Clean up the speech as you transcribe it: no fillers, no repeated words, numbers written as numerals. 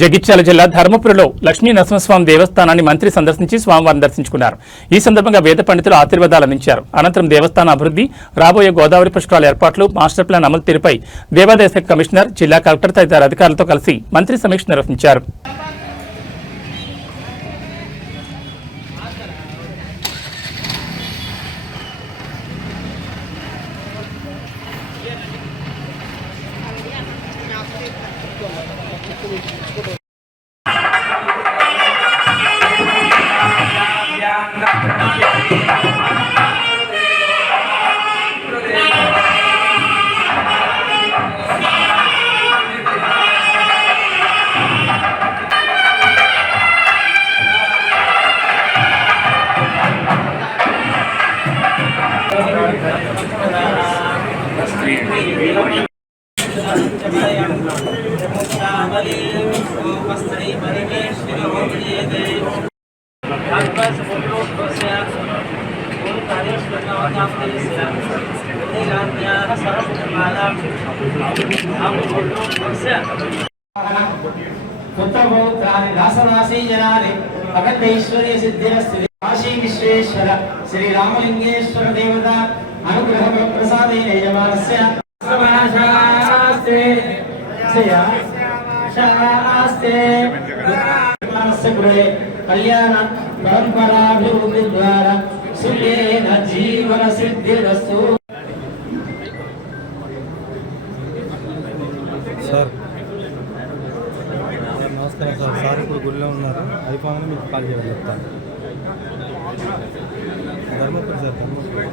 జగిత్యాల జిల్లా ధర్మపురిలో లక్ష్మీ నరసింహస్వామి దేవస్థానాన్ని మంత్రి సందర్శించి స్వామివారిని దర్శించుకున్నారు. ఈ సందర్భంగా వేద పండితులు ఆశీర్వాదాలు అందించారు. అనంతరం దేవస్థాన అభివృద్ధి, రాబోయే గోదావరి పుష్కరాల ఏర్పాట్లు, మాస్టర్ ప్లాన్ అమలు తీరుపై దేవాదాయ శాఖ కమిషనర్, జిల్లా కలెక్టర్ తదితర అధికారులతో కలిసి మంత్రి సమీక్ష నిర్వహించారు. काशी विश्वेश्वर श्री रामलिंगेश्वर देवता अनुग्रह प्रसादेन यजमानस्य शास्त्रे गृहे कल्याण परंपराभिवृद्धि द्वारा सुखेन जीवन सिद्धिरस्तु। సార్ నమస్కారం సార్. సార్ ఇప్పుడు గుడిలో ఉన్నారు, అయిపోగానే మీకు కాల్ చేయాలి చెప్తాను. ధర్మపురి సార్, ధర్మపురి.